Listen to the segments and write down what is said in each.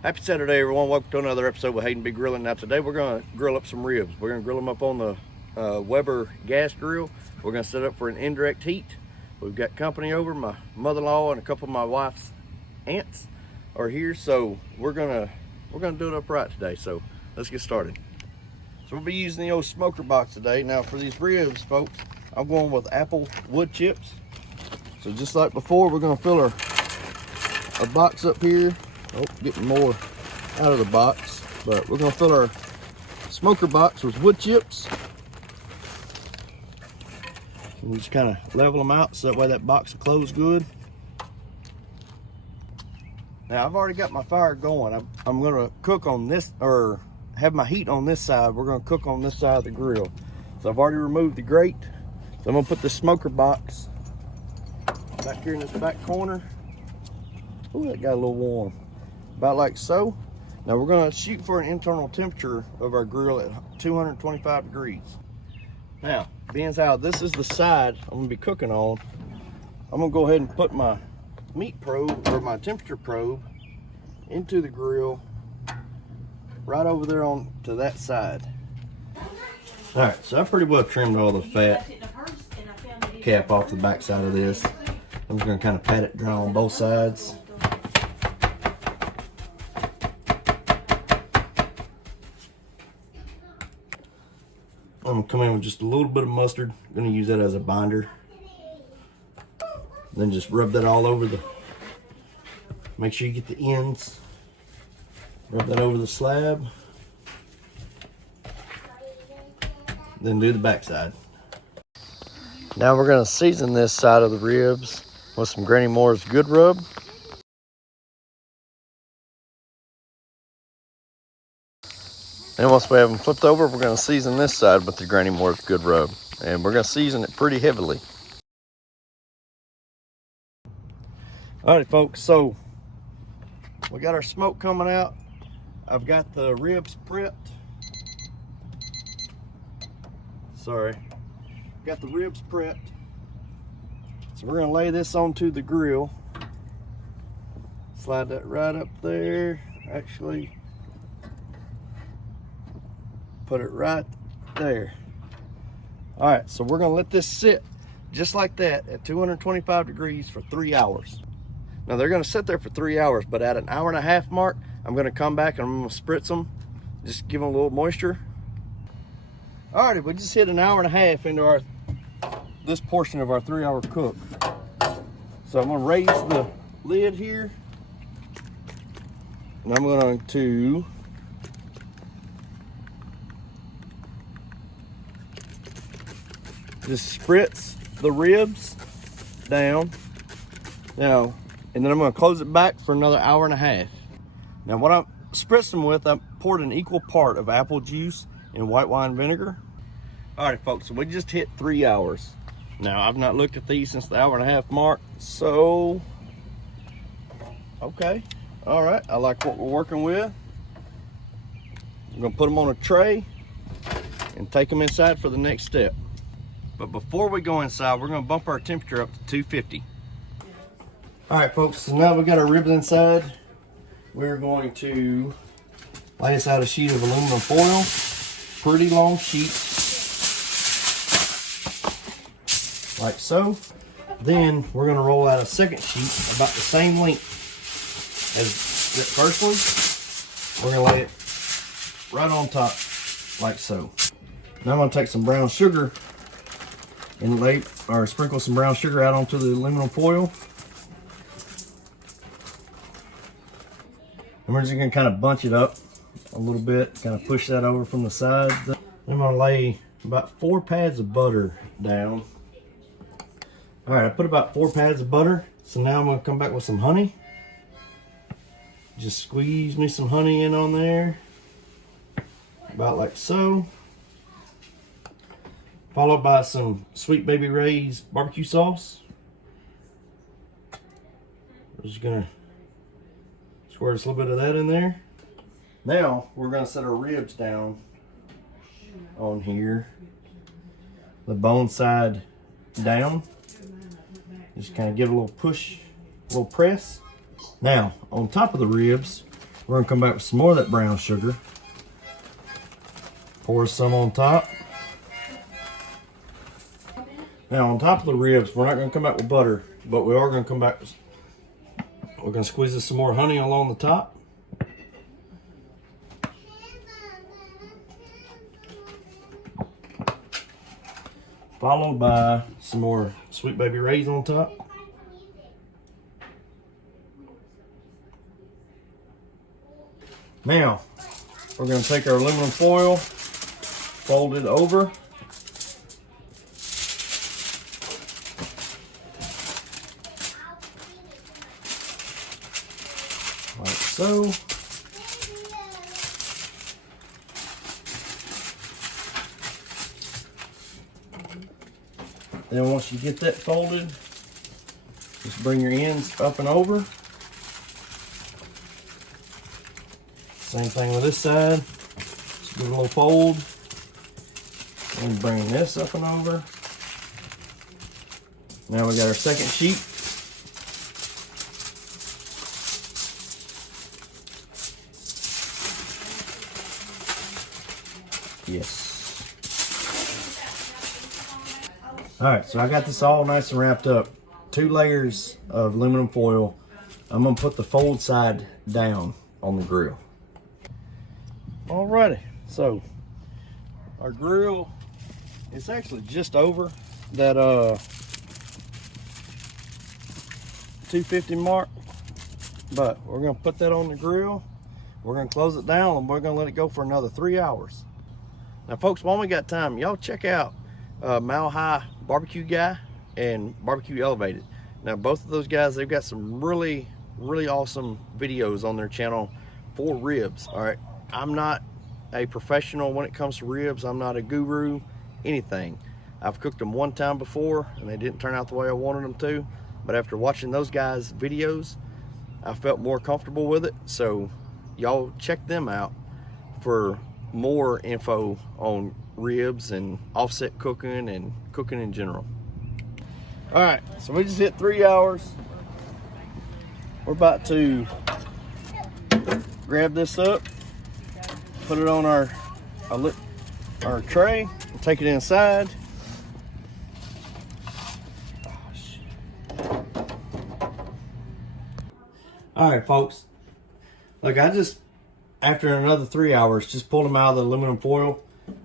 Happy Saturday, everyone. Welcome to another episode with Hayden Be Grilling. Now, today we're going to grill up some ribs. We're going to grill them up on the Weber gas grill. We're going to set up for an indirect heat. We've got company over. My mother-in-law and a couple of my wife's aunts are here, so we're gonna do it up right today. So let's get started. So we'll be using the old smoker box today. Now, for these ribs, folks, I'm going with apple wood chips. So just like before, we're going to fill our box up here. Oh, getting more out of the box, but we're gonna fill our smoker box with wood chips. And we just kind of level them out so that way that box will close good. Now I've already got my fire going. I'm gonna cook on this, or have my heat on this side. We're gonna cook on this side of the grill. So I've already removed the grate. So I'm gonna put the smoker box back here in this back corner. Oh, that got a little warm. About like so. Now we're going to shoot for an internal temperature of our grill at 225 degrees. Now, being as how this is the side I'm going to be cooking on, I'm going to go ahead and put my meat probe, or my temperature probe, into the grill right over there on to that side. Alright, so I pretty well trimmed all the fat cap off the back side of this. I'm just going to kind of pat it dry on both sides. I'm gonna come in with just a little bit of mustard. I'm gonna use that as a binder. Then just rub that all over the, make sure you get the ends. Rub that over the slab. Then do the back side. Now we're gonna season this side of the ribs with some Granny Moore's Good Rub. And once we have them flipped over, we're going to season this side with the Granny Moore's Good Rub. And we're going to season it pretty heavily. Alright, folks, so we got our smoke coming out. I've got the ribs prepped. Sorry. Got the ribs prepped. So we're going to lay this onto the grill. Slide that right up there. Actually, put it right there. All right, so we're gonna let this sit just like that at 225 degrees for 3 hours. Now they're gonna sit there for 3 hours, but at an hour and a half mark, I'm gonna come back and I'm gonna spritz them, just give them a little moisture. All right, we just hit an hour and a half into this portion of our 3 hour cook. So I'm gonna raise the lid here, and I'm going to just spritz the ribs down now, and then I'm going to close it back for another hour and a half. Now what I'm spritzing them with, I poured an equal part of apple juice and white wine vinegar. All right, folks, so we just hit 3 hours. Now I've not looked at these since the hour and a half mark, so okay, all right, I like what we're working with. I'm going to put them on a tray and take them inside for the next step. But before we go inside, we're gonna bump our temperature up to 250. All right, folks, so now we got our ribs inside. We're going to lay this out a sheet of aluminum foil, pretty long sheet, like so. Then we're gonna roll out a second sheet about the same length as the first one. We're gonna lay it right on top, like so. Now I'm gonna take some brown sugar and sprinkle some brown sugar out onto the aluminum foil. And we're just gonna kind of bunch it up a little bit, kind of push that over from the side. I'm gonna lay about 4 pads of butter down. All right, I put about 4 pads of butter. So now I'm gonna come back with some honey. Just squeeze me some honey in on there, about like so. Followed by some Sweet Baby Ray's barbecue sauce. We're just gonna squirt just a little bit of that in there. Now we're gonna set our ribs down on here, the bone side down. Just kind of give it a little push, a little press. Now on top of the ribs, We're gonna come back with some more of that brown sugar. Pour some on top. Now on top of the ribs, we're not gonna come back with butter, but we are gonna come back with, we're gonna squeeze this some more honey along the top. Followed by some more Sweet Baby Ray's on top. Now, we're going to take our aluminum foil, fold it over. Like so. Then once you get that folded, just bring your ends up and over. Same thing with this side. Just give it a little fold. And bring this up and over. Now we got our second sheet. Yes. All right, so I got this all nice and wrapped up. 2 layers of aluminum foil. I'm gonna put the fold side down on the grill. Alrighty, so our grill is actually just over that 250 mark, but we're gonna put that on the grill. We're gonna close it down and we're gonna let it go for another 3 hours. Now folks, while we got time, y'all check out Mile High Barbecue Guy and Barbecue Elevated. Now both of those guys, they've got some really awesome videos on their channel for ribs. All right, I'm not a professional when it comes to ribs. I'm not a guru, anything. I've cooked them one time before and they didn't turn out the way I wanted them to, but after watching those guys' videos, I felt more comfortable with it. So y'all check them out for more info on ribs and offset cooking and cooking in general. All right, so we just hit 3 hours. We're about to grab this up, put it on our tray, and take it inside. All right, folks. Look, I just, after another 3 hours, just pulled them out of the aluminum foil.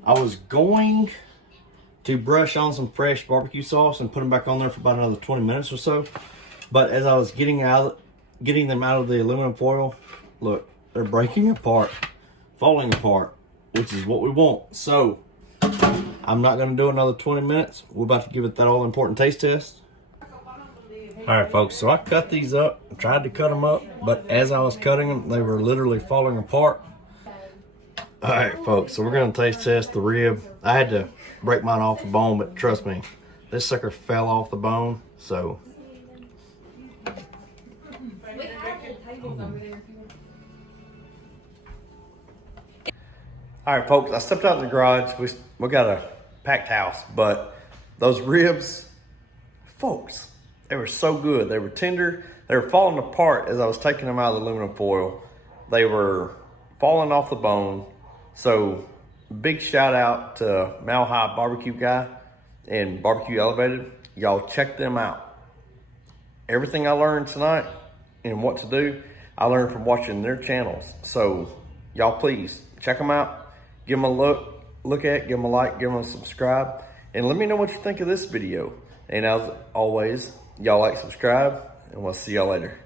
I was going to brush on some fresh barbecue sauce and put them back on there for about another 20 minutes or so. But as I was getting them out of the aluminum foil, look, they're breaking apart, falling apart, which is what we want. So I'm not gonna do another 20 minutes. We're about to give it that all important taste test. All right, folks, so I cut these up, tried to cut them up, but as I was cutting them, they were literally falling apart. All right, folks, so we're gonna taste test the rib. I had to break mine off the bone, but trust me, this sucker fell off the bone, so. All right, folks, I stepped out in the garage. We got a packed house, but those ribs, folks, they were so good. They were tender. They were falling apart as I was taking them out of the aluminum foil. They were falling off the bone. So big shout out to Mile High Barbecue Guy and Barbecue Elevated. Y'all check them out. Everything I learned tonight and what to do, I learned from watching their channels. So y'all please check them out. Give them a look at, give them a like, give them a subscribe, and let me know what you think of this video. And as always, y'all like, subscribe, and we'll see y'all later.